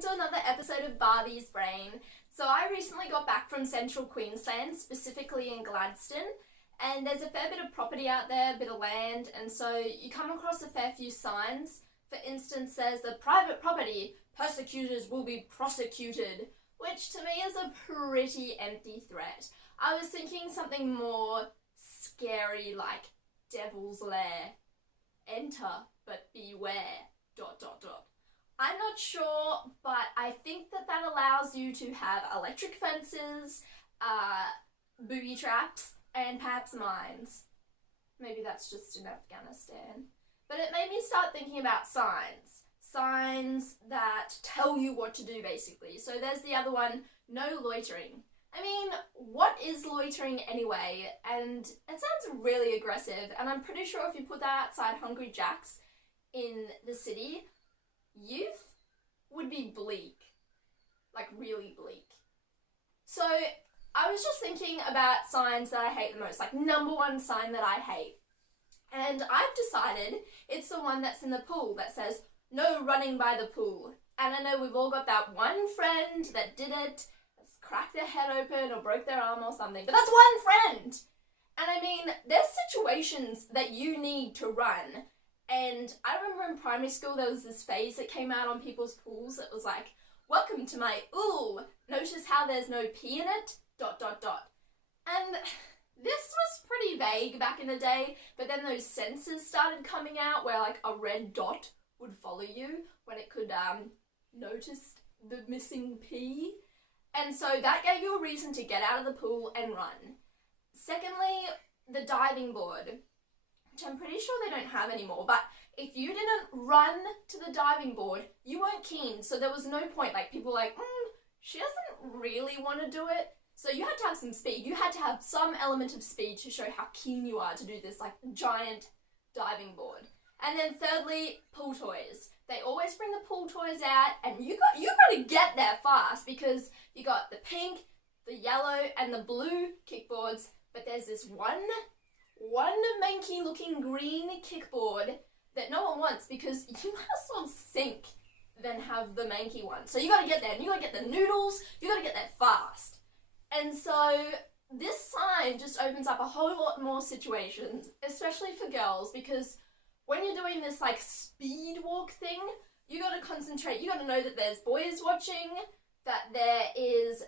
welcome to another episode of Barbiesbrain. So I recently got back from central Queensland, specifically in Gladstone, and there's a fair bit of property out there, a bit of land, and so you come across a fair few signs. For instance, there's the private property, persecutors will be prosecuted, which to me is a pretty empty threat. I was thinking something more scary like devil's lair, enter but beware, ... I'm not sure, but I think that allows you to have electric fences, booby traps, and perhaps mines. Maybe that's just in Afghanistan. But it made me start thinking about signs. Signs that tell you what to do, basically. So there's the other one, no loitering. I mean, what is loitering anyway? And it sounds really aggressive, and I'm pretty sure if you put that outside Hungry Jack's in the city, youth would be bleak. Like, really bleak. So, I was just thinking about signs that I hate the most, like number one sign that I hate. And I've decided it's the one that's in the pool that says, no running by the pool. And I know we've all got that one friend that did it, that's cracked their head open or broke their arm or something, but that's one friend! And I mean, there's situations that you need to run. And I remember in primary school there was this phase that came out on people's pools that was like, welcome to my ooh, notice how there's no pee in it, ... And this was pretty vague back in the day, but then those sensors started coming out where like a red dot would follow you when it could notice the missing pee. And so that gave you a reason to get out of the pool and run. Secondly, the diving board, which I'm pretty sure they don't have anymore, but if you didn't run to the diving board, you weren't keen, so there was no point. Like, people were like, she doesn't really want to do it. So you had to have some speed. You had to have some element of speed to show how keen you are to do this, like, giant diving board. And then thirdly, pool toys. They always bring the pool toys out, and you got to get there fast, because you got the pink, the yellow, and the blue kickboards, but there's this one manky looking green kickboard that no one wants, because you might as well sink than have the manky one. So you gotta get there, and you gotta get the noodles, you gotta get there fast. And so this sign just opens up a whole lot more situations, especially for girls, because when you're doing this like speed walk thing, you gotta concentrate, you gotta know that there's boys watching, that there is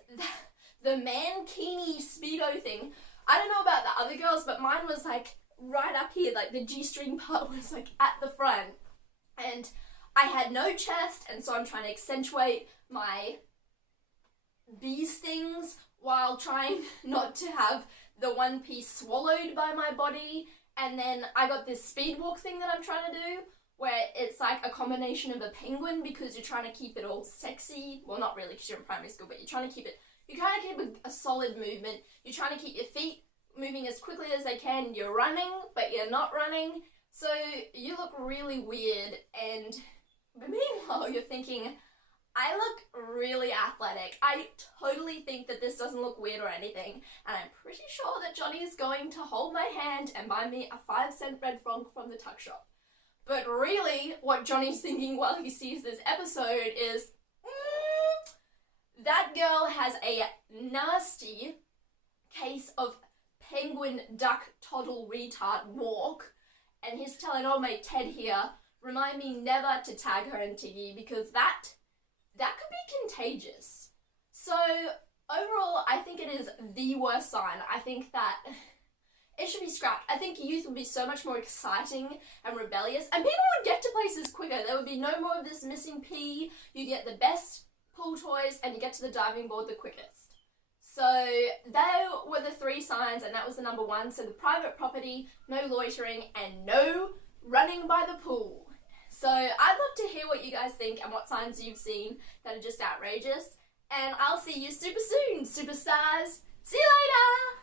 the mankini speedo thing. I don't know about the other girls, but mine was like right up here, like the G-string part was like at the front. And I had no chest, and so I'm trying to accentuate my bee stings while trying not to have the one piece swallowed by my body. And then I got this speed walk thing that I'm trying to do, where it's like a combination of a penguin, because you're trying to keep it all sexy. Well, not really, because you're in primary school, but you're trying to keep a solid movement. You're trying to keep your feet moving as quickly as they can. You're running, but you're not running. So you look really weird, and meanwhile you're thinking, I look really athletic. I totally think that this doesn't look weird or anything, and I'm pretty sure that Johnny's going to hold my hand and buy me a 5-cent Red Frog from the tuck shop. But really, what Johnny's thinking while he sees this episode is, that girl has a nasty case of penguin duck toddle retard walk, and he's telling old mate Ted here, remind me never to tag her in Tiggy, because that could be contagious. So overall, I think it is the worst sign. I think that it should be scrapped. I think youth would be so much more exciting and rebellious, and people would get to places quicker. There would be no more of this missing pee. You get the best pool toys, and you get to the diving board the quickest. So they were the 3 signs, and that was the number 1. So the private property, no loitering, and no running by the pool. So I'd love to hear what you guys think and what signs you've seen that are just outrageous. And I'll see you super soon, superstars. See you later!